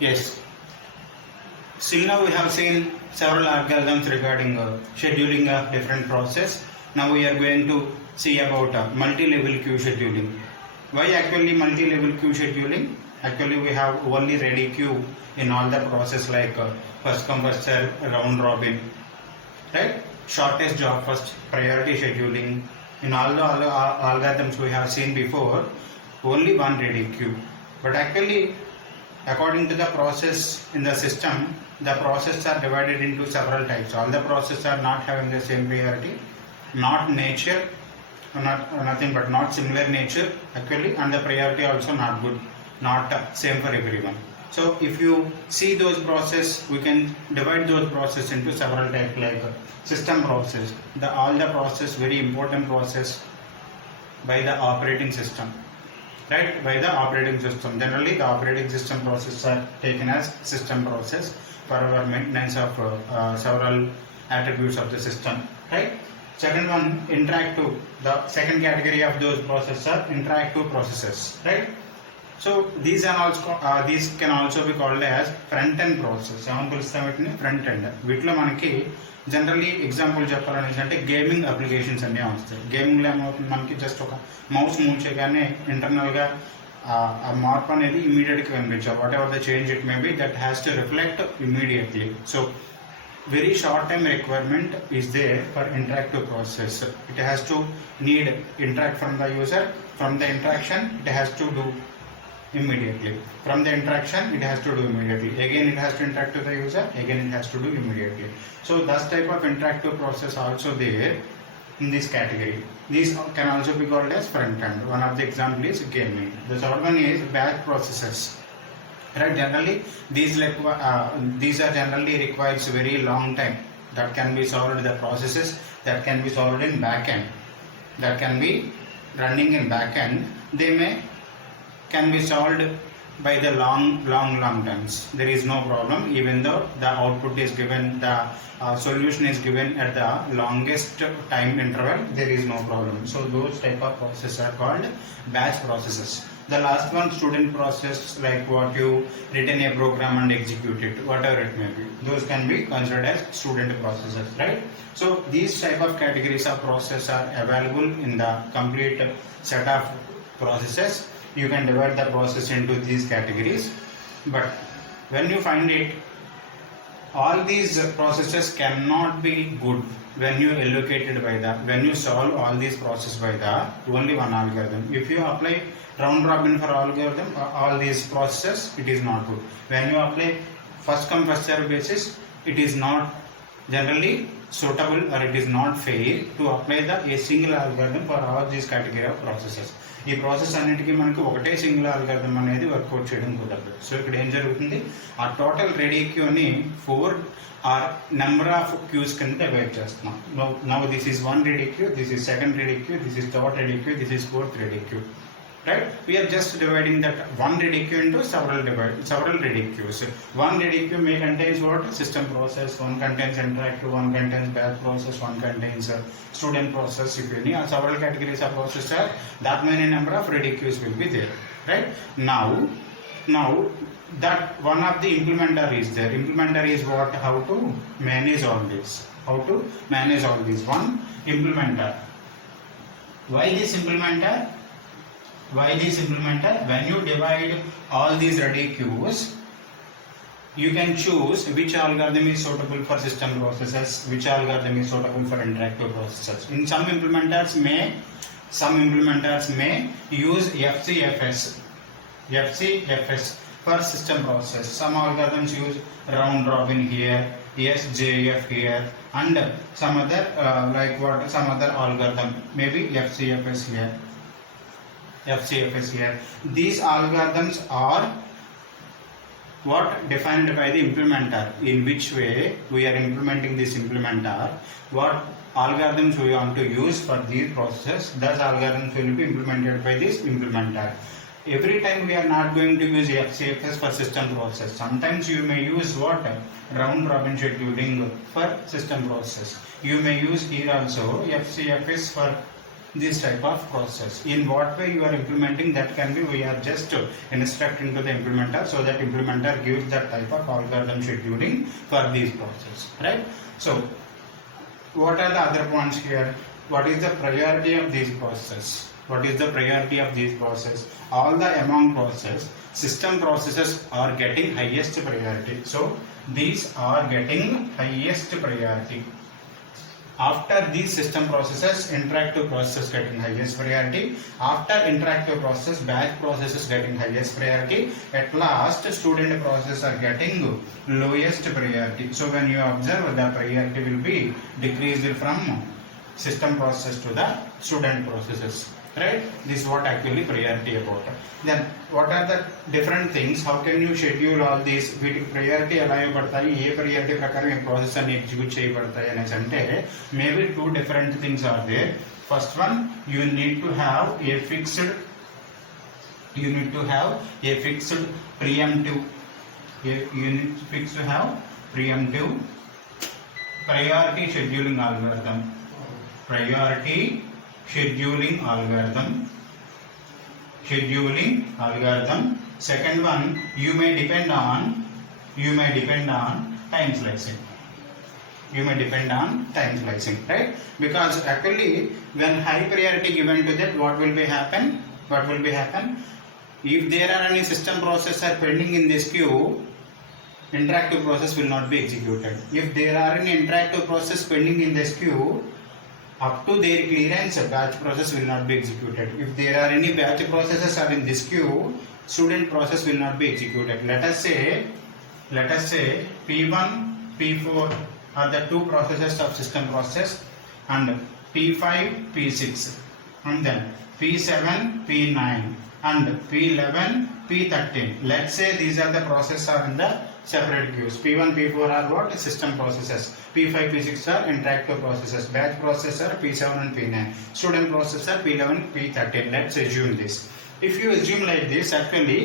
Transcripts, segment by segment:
Yes. Still now we have seen several algorithms regarding scheduling a different process. Now we are going to see about multi-level queue scheduling. Why actually multi-level queue scheduling? Actually we have only ready queue in all the process like first come first serve, round robin, right? Shortest job first, priority scheduling. In all the algorithms we have seen before, only one ready queue. But actually, according to the process in the system, the processes are divided into several types. All the processes are not having the same priority, not nature, nothing but not similar nature actually, and the priority also not good, not same for everyone. So if you see those process, we can divide those process into several types like system process. All the process very important process by the operating system. Right, by the operating system. Generally, the operating system processes are taken as system process for our maintenance of several attributes of the system. Right. Second one, interactive. The second category of those processes are interactive processes. Right. So these can also be called as front end process. Front end. వీటిలో మనకి generally example చెప్పాలనేసి అంటే gaming applications అన్నీ వస్తాయి. గేమింగ్లో ఏమవుతుంది, మనకి just ఒక mouse move చేయగానే ఇంటర్నల్గా ఆ మార్పు అనేది ఇమీడియట్గా కనిపించాలి. What ever the change it may be that has to reflect immediately. So very short time requirement is there for interactive process. It has to need interact from the user. From the interaction it has to do immediately. From the interaction it has to do immediately. Again it has to interact with the user. Again it has to do immediately. So that type of interactive process also there in this category. These can also be called as front end. One of the example is gaming. The third one is batch processes. Right, generally these are generally requires very long time. That can be solved the processes that can be solved in back end, that can be running in back end. They can be solved by the long times. There is no problem, even though the output is given, the solution is given at the longest time interval, there is no problem. So those type of processes are called batch processes. The last one, student process, like what you written a program and execute it, whatever it may be, those can be considered as student processes, right? So these type of categories of process are available in the complete set of processes. You can divide the process into these categories, but when you find it, all these processes cannot be good when you when you solve all these processes by the only one algorithm. If you apply round robin for algorithm, all these processes, it is not good. When you apply first come first serve basis, it is not generally suitable, or it is not fair to apply a single algorithm for all these category of processes. ఈ process అన్నిటికీ మనకి ఒకటే single algorithm అనేది work out చేయడం కుదరదు. So ఇక్కడ ఏం జరుగుతుంది, ఆ టోటల్ రెడీ క్యూని 4 ఆర్ నెంబర్ ఆఫ్ క్యూస్ కింద డివైడ్ చేస్తున్నాం. Now this is 1 ready queue, this is 2nd ready queue, this is 3rd ready queue, this is 4th ready queue. Right? We are just dividing that one ready queue into several ready queues. One ready queue may contains what? System process, one contains interactive, one contains batch process, one contains student process. If any several categories of process are, that many number of ready queues will be there. Right? Now that one of the implementer is there. Implementer is what? How to manage all this. How to manage all this. One implementer. Why this implementer? When you divide all these ready queues, you can choose which algorithm is suitable for system processes, which algorithm is suitable for interactive processes. In some implementers may use FCFS for system process. Some algorithms use round robin here, SJF here, and some other algorithm, maybe FCFS here. These algorithms are what defined by the implementer. In which way we are implementing this implementer, what algorithms we want to use for these processes, those algorithms will be implemented by this implementer. Every time we are not going to use FCFS for system process. Sometimes you may use what? Round robin scheduling for system process. You may use here also FCFS for this type of process. In what way you are implementing, that can be, we are just instructing to the implementer, so that implementer gives that type of algorithm scheduling for this process, right? So what are the other points here? What is the priority of this process? What is the priority of this process? All the among process, system processes are getting highest priority. So these are getting highest priority. After these system processes, interactive process getting highest priority. After interactive process, batch processes getting highest priority. At last, student processes are getting lowest priority. So when you observe, the priority will be decreased from system process to the student processes, right? This is what actually priority about. Then what are the different things? How can you schedule all these? వీటికి priority ఎలా ఇవ్వబడతాయి, ఏ priority ప్రకారం ఈ process అన్ని execute చేయబడతాయి అనేసి అంటే, maybe 2 different things are there. First one, you need to have a fixed preemptive priority scheduling algorithm. Second one, you may depend on time slicing. Right? Because actually when high priority given to that, what will be happen? If there are any system processes are pending in this queue, interactive process will not be executed. If there are any interactive process pending in this queue, up to their clearance, batch process will not be executed. If there are any batch processes are in this queue, student process will not be executed. Let us say P1, P4 are the 2 processes of system process, and P5, P6, and then P7, P9, and P11, P13. Let's say these are the processes are in the separate queues. P1, P4 are what? System processes. P5, P6 are interactive processes. Batch processor P7 and P9. Student processor P11, P13. Let's assume this. If you assume like this, actually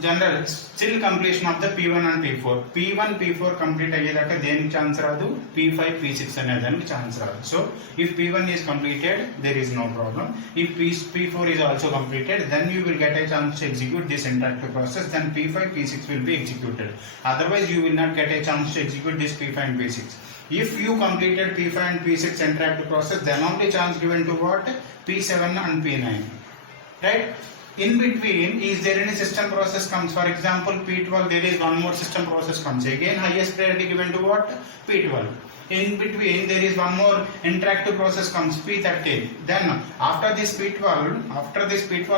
general still completion of the P1 and P4. P1, P4 complete అయ్యేదాకా దేనికి chance రాదు, P5, P6 అనే దానికి chance రాదు. So if P1 is completed, there is no problem. If P4 is also completed, then you will get a chance to execute this interactive process. Then P5, P6 will be executed. Otherwise, you will not get a chance to execute this P5 and P6. If you completed P5 and P6 interactive process, then only chance given to what? P7 and P9, right? In between, is there any system process comes? For example, P12, there is one more system process comes. Again, highest priority given to what? P12. In between, there is one more interactive process comes, P13. Then after this P12,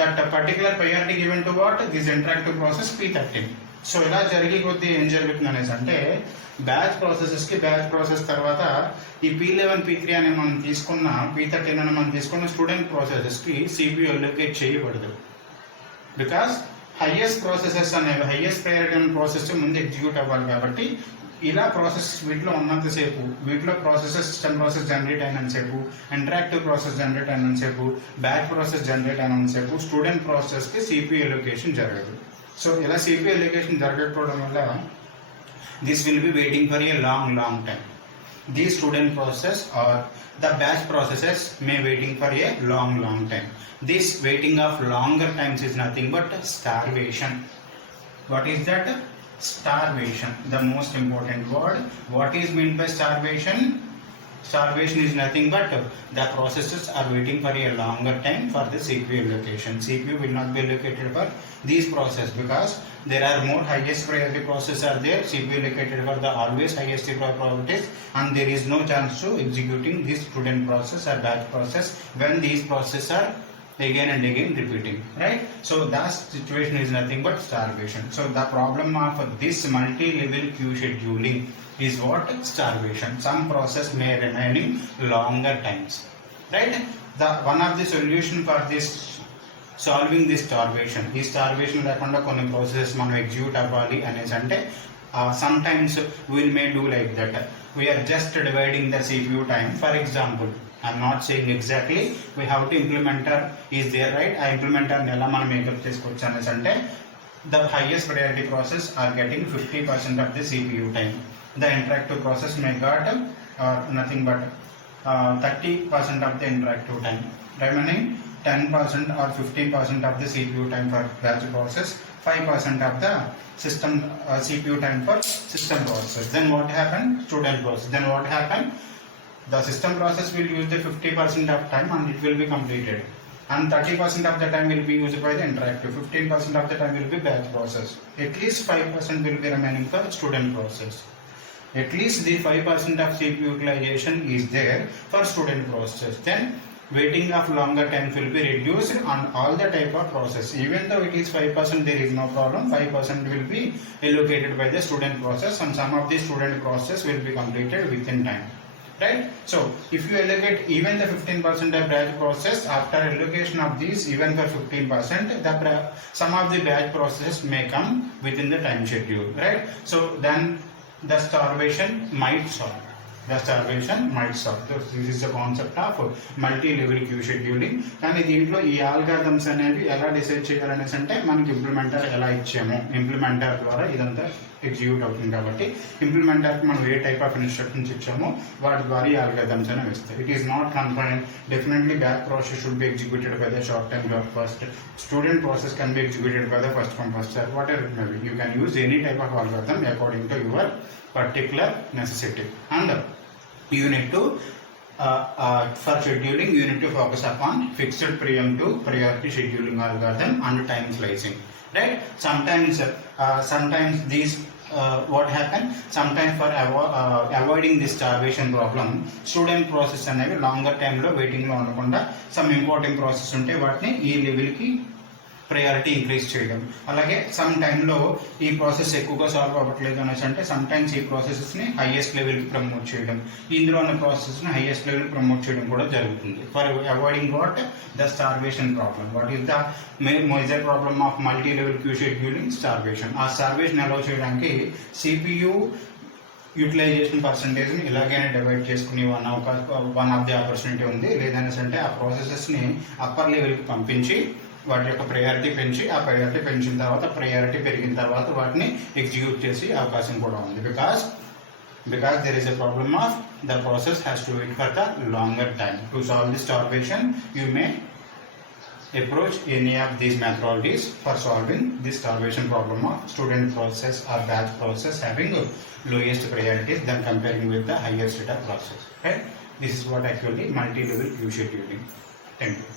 that particular priority given to what? This interactive process P13. So ఇలా జరిగే కొద్దీ ఏం జరుగుతుంది అనేసి అంటే, batch process తర్వాత ఈ P11, P3 అని మనం తీసుకున్న, P13 అని మనం తీసుకున్న స్టూడెంట్ ప్రాసెసెస్కి CPU అలొకేట్ చేయబడదు. బికాస్ హైయెస్ట్ ప్రాసెసెస్ అనేవి హైయెస్ట్ ప్రయారిటీ ఉన్న ప్రాసెస్ ముందు ఎగ్జిక్యూట్ అవ్వాలి. కాబట్టి ఇలా ప్రాసెస్ వీటిలో ఉన్నంతసేపు, వీటిలో ప్రాసెసెస్ సిస్టమ్ ప్రాసెస్ జనరేట్ అయినంతసేపు, ఇంటరాక్టివ్ ప్రాసెస్ జనరేట్ అయినంతసేపు, బ్యాచ్ ప్రాసెస్ జనరేట్ అయినంతసేపు స్టూడెంట్ ప్రాసెస్కి CPU అలొకేషన్ జరగదు. సో ఇలా CPU అలొకేషన్ జరగకపోవడం వల్ల this will be waiting for a long time. These student process or the batch processes may waiting for a long time. This waiting of longer times is nothing but starvation. What is that? Starvation, the most important word. What is meant by starvation? Starvation is nothing but the processes are waiting for a longer time for the CPU allocation. CPU will not be allocated for these process because there are more highest priority processes are there. CPU allocated for the always highest priorities, and there is no chance to executing this student process or batch process when these processes are again and again repeating, right? So that situation is nothing but starvation. So the problem of this multi-level queue scheduling is what? Starvation. Some process may remaining longer times, right? The one of the solution for this solving this starvation, ఈ starvation లేకుండా కొన్ని processes మనం execute అవ్వాలి అనేసి అంటే, sometimes we may do like that. We are just dividing the CPU time. For example, I'm not saying exactly, we have to implementer is there, right? ఆ implementer ఎలా మనం మేకప్ చేసుకోవచ్చు అనేసి అంటే, the highest priority process are getting 50% of the CPU time. The interactive process may got nothing but 30% of the interactive time, remaining 10% or 15% of the CPU time for batch process, 5% of the system CPU time for system process. Then what happened? Student process. Then what happened? The system process will use the 50% of time and it will be completed. And 30% of the time will be used by the interactive, 15% of the time will be batch process. At least 5% will be remaining for student process. At least the 5% of CPU utilization is there for student process. Then waiting of longer time will be reduced on all the type of process. Even though it is 5%, there is no problem. 5% will be allocated by the student process and some of the student process will be completed within time. Right? So if you allocate even the 15% of batch process, after allocation of these even for 15%, some of the batch processes may come within the time schedule. Right? So then the starvation might solve. The starvation might solve. So this is the concept of multi-level queue scheduling. కానీ దీంట్లో ఈ algorithms అనేవి ఎలా decide చేయాలనేసి అంటే మనకి ఇంప్లిమెంటర్ ఎలా ఇచ్చాము, ఇంప్లిమెంటర్ ద్వారా ఇదంతా ఎగ్జిక్యూట్ అవుతుంది కాబట్టి ఇంప్లిమెంటర్కి మనం ఏ టైప్ ఆఫ్ ఇన్స్ట్రక్షన్స్ ఇచ్చామో వాటి ద్వారా ఈ ఆల్గారిథమ్స్ అనేవి ఇస్తాయి. It is not confined. Definitely back process should be executed by the short time block first. Student process can be executed by the first come first serve, whatever it may be. You can use any type of algorithm according to your particular necessity. And you need to for scheduling you need to focus upon fixed preemptive priority scheduling algorithm and time slicing. Right? Sometimes these what happen, sometimes for avoiding this starvation problem, student process అనేవి longer టైంలో వెయిటింగ్లో ఉండకుండా some important process ఉంటే వాటిని ఈ లెవెల్కి priority increase చేయడం. అలాగే some టైంలో ఈ ప్రాసెస్ ఎక్కువగా సాల్వ్ అవ్వట్లేదు అనేసి అంటే సమ్ టైమ్స్ ఈ ప్రాసెసెస్ని హైయెస్ట్ లెవెల్కి ప్రమోట్ చేయడం, ఇందులో ఉన్న ప్రాసెస్ని హైయెస్ట్ లెవెల్కి ప్రమోట్ చేయడం కూడా జరుగుతుంది. For avoiding what the starvation problem. What is the major problem of multi level queue scheduling? Starvation. ఆ స్టార్వేషన్ అలౌ చేయడానికి CPU యూటిలైజేషన్ పర్సంటేజ్ని ఇలాగైనా డివైడ్ చేసుకుని వన్ ఆఫ్ ది ఆపర్చునిటీ ఉంది. లేదనేసి అంటే ఆ ప్రాసెసెస్ని అప్పర్ లెవెల్కి పంపించి వాటి యొక్క ప్రయారిటీ పెంచి, ఆ ప్రయారిటీ పెంచిన తర్వాత ప్రయారిటీ పెరిగిన తర్వాత వాటిని ఎగ్జిక్యూట్ చేసే అవకాశం కూడా ఉంది. Because there is a problem of the process has to wait for the longer time. To solve this starvation, you may approach any of these methodologies for solving this starvation problem of student process or batch process having lowest priorities than comparing with the highest data process. Right? This is what actually multi-level queue scheduling. Thank you.